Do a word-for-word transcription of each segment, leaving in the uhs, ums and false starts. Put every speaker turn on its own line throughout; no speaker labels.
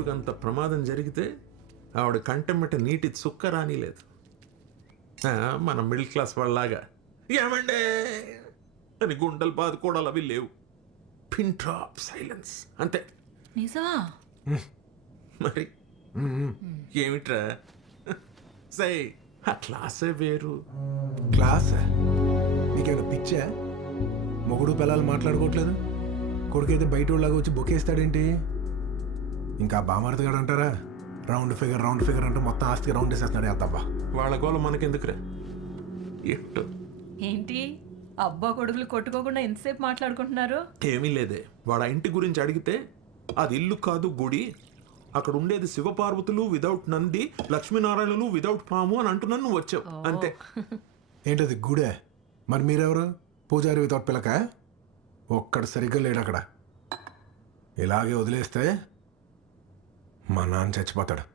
దేవుడికి అంత ప్రమాదం జరిగితే ఆవిడ కంటెమ్మట నీటి చుక్క రానిలేదు. ఆ, మన మిడిల్ క్లాస్ వాళ్ళలాగా ఏమండే అని గుండెలు బాదుకోవడాలు అవి లేవు. పిన్ డ్రాప్ సైలెన్స్ అంతే.
నిజమా?
మరి ఏమిట్రా సై ఆ క్లాసే వేరు.
క్లాస్ నీకేమైనా పిచ్చా? మొగుడు పిల్లలు మాట్లాడుకోవట్లేదు, కొడుకైతే బయట వాళ్ళగా వచ్చి బొకేస్తాడేంటి? ఇంకా బామారతగాడు అంటారా, రౌండ్ ఫిగర్ రౌండ్ ఫిగర్ అంటూ మొత్తం ఆస్తికి రౌండ్ వేసేస్తున్నాడు. అత్తబ్బా
వాళ్ళ గోల మనకెందుకురా? ఎట్టు
ఏంటి అబ్బా కొడుకులు కొట్టుకోకుండా ఎంతసేపు మాట్లాడుకుంటున్నారు?
ఏమీ లేదే. వాడు ఆ ఇంటి గురించి అడిగితే అది ఇల్లు కాదు గుడి, అక్కడ ఉండేది శివపార్వతులు వితౌట్ నంది, లక్ష్మీనారాయణలు వితౌట్ పాము అని అంటున్నాను. నువ్వు వచ్చావు అంతే.
ఏంటది గుడే? మరి మీరెవరు? పూజారి వితౌట్ పిల్లక? ఒక్కడు సరిగ్గా లేడు అక్కడ. ఇలాగే వదిలేస్తే మా నాన్న చచ్చిపోతాడు.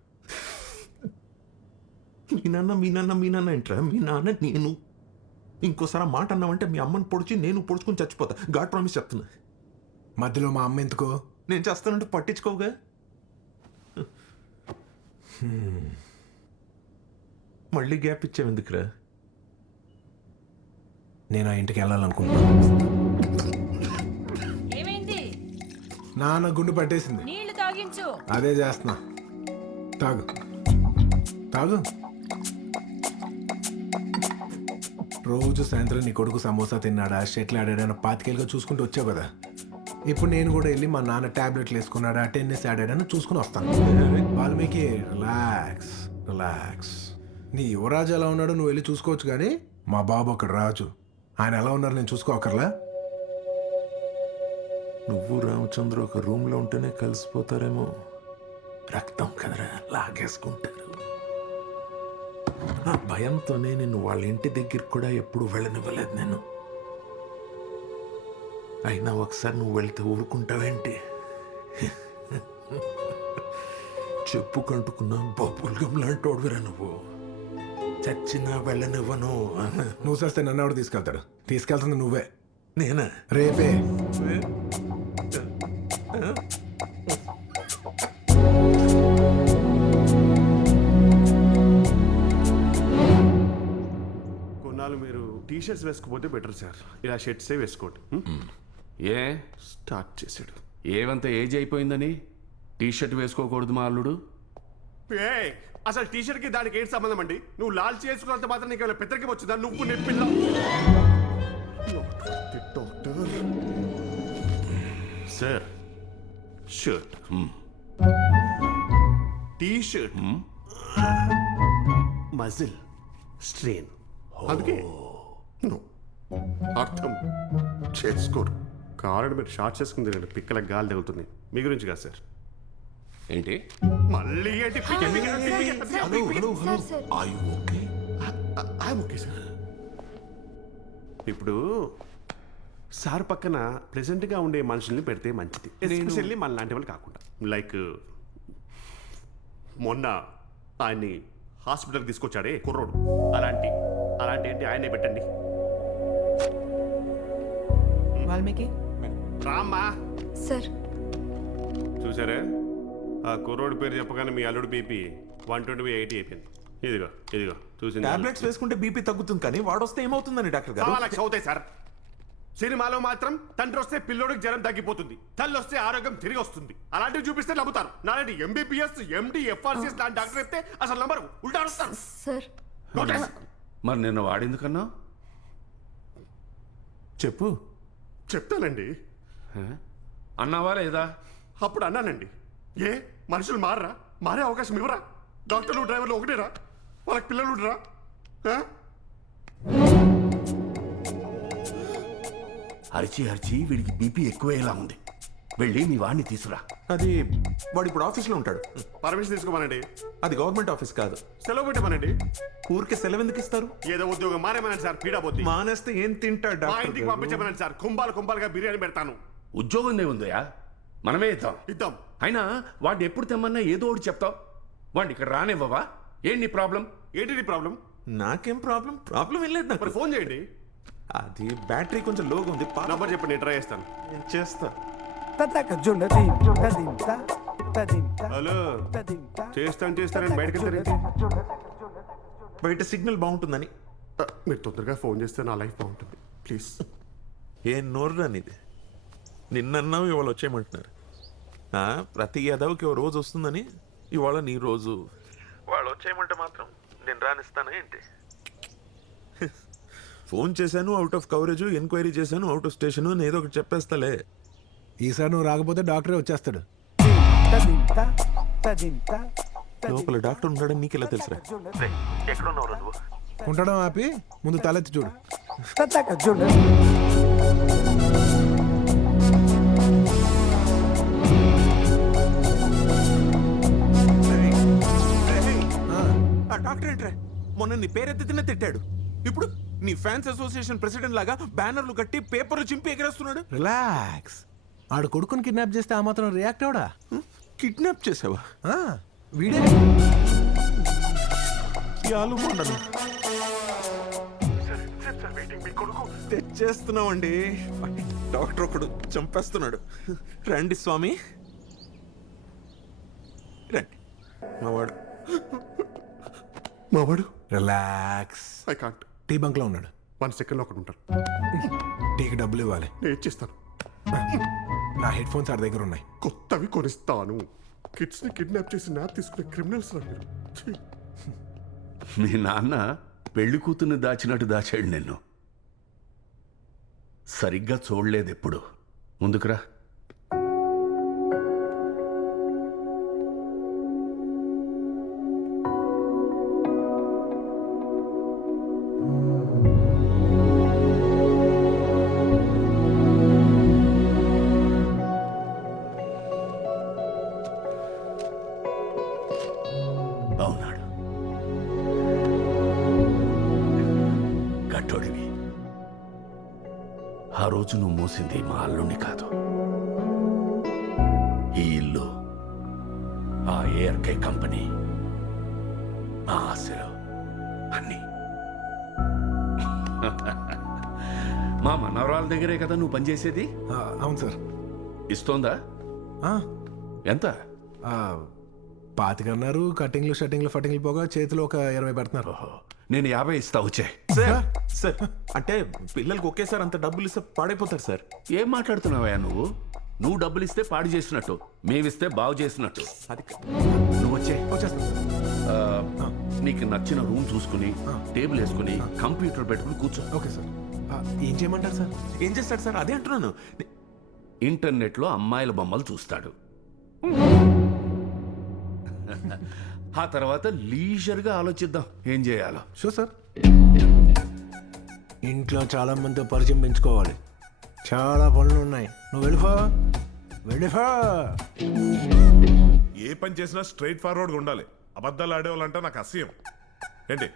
మీ నాన్న మీ నాన్న మీ నాన్న ఏంట్రా? మీ నాన్న నేను. ఇంకోసారి ఆ మాట అన్నావంటే మీ అమ్మని పొడిచి నేను పొడుచుకుని చచ్చిపోతా. గాడ్ ప్రామిస్ చెప్తున్నా.
మధ్యలో మా అమ్మ ఎందుకో?
నేను చేస్తానంటే పట్టించుకోవుగా. మళ్ళీ గ్యాప్ ఇచ్చావు ఎందుకురా?
నేను ఆ ఇంటికి వెళ్ళాలనుకుంటున్నాను.
ఏమైంది?
నాన్న గుండు పట్టేసింది.
నీళ్లు తాగించు.
అదే చేస్తున్నా. తాగు తాగు. రోజు సాయంత్రం నీ కొడుకు సమోసా తిన్నాడా, షెట్లు ఆడాడా పాతికేలుగా చూసుకుంటూ వచ్చావు కదా. ఇప్పుడు నేను కూడా వెళ్ళి మా నాన్న టాబ్లెట్లు వేసుకున్నాడా, టెన్నిస్ ఆడాడని చూసుకుని వస్తాను. Valmiki relax relax. నీ యువరాజు ఎలా ఉన్నాడో నువ్వు వెళ్ళి చూసుకోవచ్చు, కానీ మా బాబు ఒక రాజు, ఆయన ఎలా ఉన్నారు నేను చూసుకోకర్లా.
నువ్వు రామచంద్ర ఒక రూమ్లో ఉంటేనే కలిసిపోతారేమో. రక్తం కదరా, లాగేసుకుంటారు. ఆ భయంతోనే నిన్ను వాళ్ళ ఇంటి దగ్గరికి కూడా ఎప్పుడు వెళ్ళనివ్వలేదు నేను. అయినా ఒకసారి నువ్వు వెళ్తే ఊరుకుంటావేంటి? చెప్పు కంటుకున్న బొబ్బుల్గం లాంటి వాడువిరా నువ్వు. చచ్చినా వెళ్ళనివ్వను.
నువ్వు చేస్తే నన్ను ఎవడు తీసుకెళ్తాడు? తీసుకెళ్తుంది నువ్వే.
నేనా?
రేపే.
కొన్నాళ్ళు మీరు టీ షర్ట్స్ వేసుకోపోతే బెటర్ సార్. ఇలా షర్ట్సే వేసుకోండి.
ఏ
స్టార్ట్ చేశాడు.
ఏమంత ఏజ్ అయిపోయిందని టీ షర్ట్ వేసుకోకూడదు మా అల్లుడు?
ఏ అసలు టీ షర్ట్ కి దానికి ఏంటి సంబంధం అండి? నువ్వు లాల్ చేసుకున్నంత మాత్రం నీకు ఏమైనా పెద్దరికి వచ్చిందా? నువ్వు నెప్పిల్ల doctor. Sir shirt T shirt muscle strain, అందుకే నో అర్థం చేసుకోరు. కావాలంటే మీరు షార్ట్ చేసుకుని తినండి, పిక్కలకు గాలి తగులుతుంది. మీ గురించి కాదు సార్.
ఏంటి
మళ్ళీ ఏంటి? Okay sir. ఇప్పుడు సార్ పక్కన ప్రెసెంట్గా ఉండే మనుషుల్ని పెడితే మంచిది, ఎస్పెషల్లీ మన లాంటి వాళ్ళు కాకుండా. లైక్ మొన్న ఆయన్ని హాస్పిటల్కి తీసుకొచ్చాడే కుర్రోడు, అలాంటి అలాంటి ఏంటి ఆయనే పెట్టండి.
వాల్మీకి
రామ్మా.
సార్
చూసారా, ఆ కుర్రోడు పేరు చెప్పగానే మీ అల్లుడు BP one twenty by eighty అయిపోయింది. ఇదిగో ఇదిగో చూసి.
టాబ్లెట్స్ వేసుకుంటే బీపీ తగ్గుతుంది, కానీ వాడు వస్తే ఏమవుతుందని డాక్టర్ గారు?
లక్ష అవుతాయి సార్. సినిమాలో మాత్రం తండ్రి వస్తే పిల్లోడికి జ్వరం తగ్గిపోతుంది, తల్లి వస్తే ఆరోగ్యం తిరిగి వస్తుంది. అలాంటివి చూపిస్తే నమ్ముతారు. నాలాంటి ఎంబీబీఎస్ ఎండి ఎఫ్ఆర్సీఎస్ లాంటి డాక్టర్ చెప్తే అసలు నంబరు ఉల్టా వస్తారు.
సార్
మరి నిన్న వాడేందుకన్నా?
చెప్పు.
చెప్తానండి.
అన్నావా లేదా?
అప్పుడు అన్నానండి. ఏ మనుషులు మారరా? మారే అవకాశం ఇవ్వరా? డాక్టర్లు డ్రైవర్లు ఒకటేరా? వాళ్ళకి పిల్లలు ఉండరా?
అరిచి అరిచి వీడికి బీపీ ఎక్కువయ్యేలా ఉంది. వెళ్ళి మీ వాడిని తీసురా.
అది వాడు ఇప్పుడు ఆఫీస్లో ఉంటాడు.
పర్మిషన్ తీసుకోమనండి.
అది గవర్నమెంట్ ఆఫీస్ కాదు.
సెలవు పెట్టమనండి.
ఊరికే సెలవు ఎందుకు ఇస్తారు?
ఏదో ఉద్యోగం మానేమనండి సార్, పీడా పోతుంది.
మానేస్తే ఏం తింటాడు
మా
డాక్టర్
ఇంటికి
గారు?
పంపించమనండి సార్, కుంభాలు కుంభాలుగా బిర్యానీ పెడతాను.
ఉద్యోగం ఏముందయా, మనమే ఇద్దాం.
ఇద్దాం.
అయినా వాడిని ఎప్పుడు తెమ్మన్నా ఏదో ఒకటి చెప్తావు. వాడిని ఇక్కడ రానివ్వవా? ఏంటి నీ ప్రాబ్లం?
ఏంటి నీ ప్రాబ్లం?
నాకేం ప్రాబ్లం? ప్రాబ్లం ఏం లేదు
మరి
నాకు.
ఫోన్ చేయండి.
అది బ్యాటరీ కొంచెం లోగా ఉంది.
నంబర్ చెప్పండి, నేను ట్రై చేస్తాను.
నేను చేస్తా.
Tata ka junda di, junda di, ta.
Hello చేస్తాను చేస్తానని బయటకు వెళ్తారేంటి?
బయట సిగ్నల్ బాగుంటుందని.
ఆ, మీరు తొందరగా ఫోన్ చేస్తే నా లైఫ్ బాగుంటుంది ప్లీజ్.
ఏం నోర్రా నీది? నిన్నన్నావు ఇవాళ వచ్చేయమంటున్నారు. ఆ, ప్రతి యాదవ్కి ఓ రోజు వస్తుందని ఇవాళ నీ రోజు. వాళ్ళు వచ్చేయమంటే మాత్రం నేను రానిస్తానా ఏంటి? ఫోన్ చేశాను అవుట్ ఆఫ్ కవరేజ్, ఎంక్వైరీ చేశాను అవుట్ ఆఫ్ స్టేషన్ అని ఏదో ఒకటి చెప్పేస్తాలే.
ఈసారి నువ్వు రాకపోతే డాక్టరే వచ్చేస్తాడు.
లోపల డాక్టర్ ఉన్నాడని నీకు ఎలా తెలుసురా? ఎక్కడున్నావు నువ్వు?
ఉండడం ఆపి ముందు తలెత్తి చూడు.
ఆ డాక్టర్ ఏంట్రా మొన్న నీ పేరెత్తినే తిట్టాడు. ఇప్పుడు నీ ఫ్యాన్స్ అసోసియేషన్ ప్రెసిడెంట్ లాగా బ్యానర్లు కట్టి పేపర్లు చింపి ఎగరేస్తున్నాడు.
రిలాక్స్. ఆడు కొడుకుని కిడ్నాప్ చేస్తే ఆ మాత్రం రియాక్ట్ అవడా?
కిడ్నాప్ చేసావా?
ఆ, వీడే.
తెచ్చేస్తున్నామండి. డాక్టర్ ఒకడు చంపేస్తున్నాడు. రండి స్వామి రండి. మావాడు
మావాడు
relax.
I can't.
Tea bunk లో ఉన్నాడు.
వన్ సెకండ్ లో ఒకటి ఉంటారు.
టీకి డబ్బులు ఇవ్వాలి.
నేను ఇచ్చేస్తాను.
నా హెడ్ ఫోన్స్ ఆడి దగ్గర ఉన్నాయి.
కొత్తవి కొనిస్తాను. కిడ్స్ ని కిడ్నాప్ చేసి నాప్ తీసుకునే క్రిమినల్స్ రా మీరు. ఛీ.
మీ నాన్న పెళ్లి కూతుర్ని దాచినట్టు దాచాడు నిన్ను. సరిగ్గా చూడలేదు ఎప్పుడు. ముందుకురా. అవునాడు గట్టోడివి. ఆ రోజు నువ్వు మోసింది మా అల్లుని కాదు, ఈ ఇల్లు, ఆ ఏఆర్కే కంపెనీ, మా ఆశలు అన్నీ. మా మనవరాల దగ్గరే కదా నువ్వు పనిచేసేది?
ఆ, అవును సార్.
ఇస్తోందా?
ఆ,
ఎంత?
ఆ, పాతికన్నారు. కటింగ్లు షట్టింగ్లు ఫటింగ్లు పోగా చేతిలో ఒక ఇరవై పెడుతున్నారు.
ఓహో, నేను యాభై ఇస్తా వచ్చే.
సార్ సార్ అంటే పిల్లలకి ఒకేసారి అంత డబ్బులు ఇస్తే పాడైపోతారు సార్.
ఏం మాట్లాడుతున్నావా నువ్వు? నువ్వు డబ్బులు ఇస్తే పాడు చేసినట్టు, మేమిస్తే బాగు చేసినట్టు.
అది కా-
నువ్వు వచ్చే.
వచ్చేస్తాను సార్.
ఆ, నీకు నచ్చిన రూమ్ చూసుకుని టేబుల్ వేసుకుని కంప్యూటర్ పెట్టుకుని కూర్చో.
Okay sir. ఆ, ఏం చేయమంటారు సార్?
ఏం చేస్తాడు సార్? అదే అంటున్నాను.
ఇంటర్నెట్లో అమ్మాయిల బొమ్మలు చూస్తాడు. ఆ తర్వాత లీజర్గా ఆలోచిద్దాం ఏం చేయాలో.
Sure sir. ఇంట్లో చాలా మందితో పరిచయం పెంచుకోవాలి. చాలా పనులు ఉన్నాయి. నువ్వు వెళ్ళిపో వెళ్ళిపో.
ఏ పని చేసినా స్ట్రైట్ ఫార్వర్డ్గా ఉండాలి. అబద్ధాలు ఆడేవాళ్ళంటే నాకు అసహ్యం. ఏంటి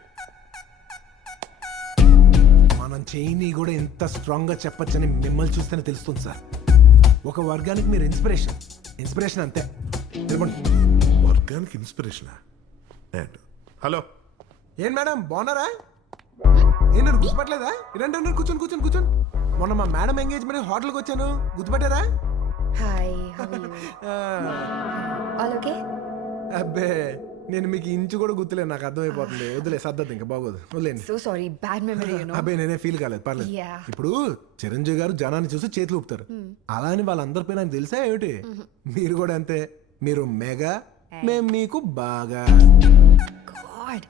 మనం చేయని కూడా ఎంత స్ట్రాంగ్గా చెప్పొచ్చని మిమ్మల్ని చూస్తేనే తెలుస్తుంది సార్. ఒక వర్గానికి మీరు ఇన్స్పిరేషన్. ఇన్స్పిరేషన్ అంతే. తెలుపండి.
వర్గానికి ఇన్స్పిరేషనా? ఏంటి? హలో,
ఏం మేడం బాగున్నారా? ఏం నన్ను గుర్తుపట్టలేదా? రండి రండి, కూర్చొని కూర్చొని కూర్చొని. మొన్న మా మేడం ఎంగేజ్మెంట్ హోటల్కి వచ్చాను, గుర్తుపట్టారా?
Hi, how are you?
ఆ,
ఆల్ ఓకే?
అబ్బే నేను మీకు ఇంచు కూడా గుర్తులేదు. నాకు అర్థమైపోతుంది. వదిలే సర్దద్దు, ఇంకా బాగోదు, వదిలేండి.
So sorry, bad memory you know.
అబ్బే నేనే ఫీల్ కాలేదు, పర్లేదు.
Yeah.
ఇప్పుడు చిరంజీవి గారు జనాన్ని చూసి చేతులు ఊపుతారు. అలా అని వాళ్ళందరి పేరు నాకు తెలుసా ఏమిటి? మీరు కూడా అంతే. మీరు మెగా, మేము మీకు బాగా.
గాడ్,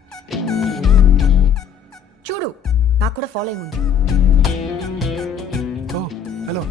చూడు నాకు కూడా ఫాలోయింగ్ ఉంది.
Oh hello.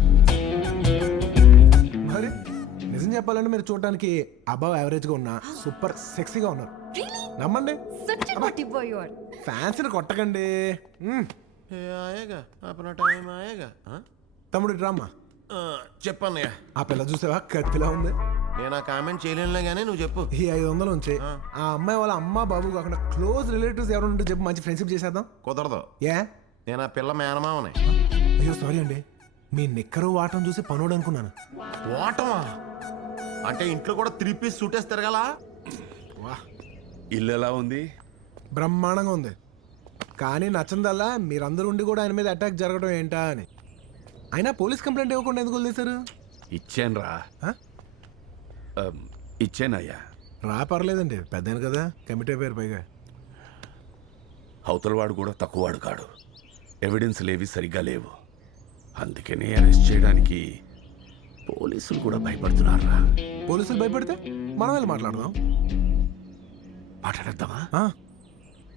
మరి నిజం చెప్పాలంటే మీరు చూడటానికి అబవ్ యావరేజ్ గా ఉన్నా సూపర్ సెక్సీగా ఉన్నారు. నమ్మండి.
Such a naughty boy you are.
Fans కొట్టకండి. మ్మ్.
ఆయేగా అప్పుడు టైం ఆయేగా
తమ్ముడు డ్రామా
చెప్పన్నయ్య.
ఆ పిల్ల చూసావా కత్తిలా ఉంది.
నేను ఆ కామెంట్ చేయలేనులే కానీ నువ్వు చెప్పు.
ఈ ఐదు వందలు ఉంచి ఆ అమ్మాయి వాళ్ళ అమ్మ బాబు కాకుండా క్లోజ్ రిలేటివ్స్ ఎవరు ఉంటే చెప్పు, మంచి ఫ్రెండ్షిప్ చేసేద్దాం.
కుదరదు.
ఏ?
నేను ఆ పిల్ల మేనమావని.
అయ్యో సారీ అండి, మీ నిక్కరు వాటం చూసి పనోడు అనుకున్నాను.
ఓటమా అంటే ఇంట్లో కూడా త్రీ పీస్ సూట్ వేసి తిరగాల.
వా,
ఇల్లు ఎలా ఉంది?
బ్రహ్మాండంగా ఉంది. కానీ నచ్చందల్లా మీరందరూ ఉండి కూడా ఆయన మీద అటాక్ జరగడం ఏంటా అని. అయినా పోలీస్ కంప్లైంట్ ఇవ్వకుండా ఎందుకు వదిలేశారు?
ఇచ్చాను రా.
ఆ?
ఇచ్చేనయ్యా.
రా పర్లేదండి పెద్దాను కదా కమిటీ పేరు పైగా.
అవతలవాడు కూడా తక్కువవాడు కాడు. ఎవిడెన్స్ లేవి సరిగ్గా లేవు. అందుకనే అరెస్ట్ చేయడానికి పోలీసులు కూడా భయపడుతున్నారా?
పోలీసులు భయపడితే మనం వెళ్ళి మాట్లాడదాం.
మాట్లాడద్దామా?
ఆ,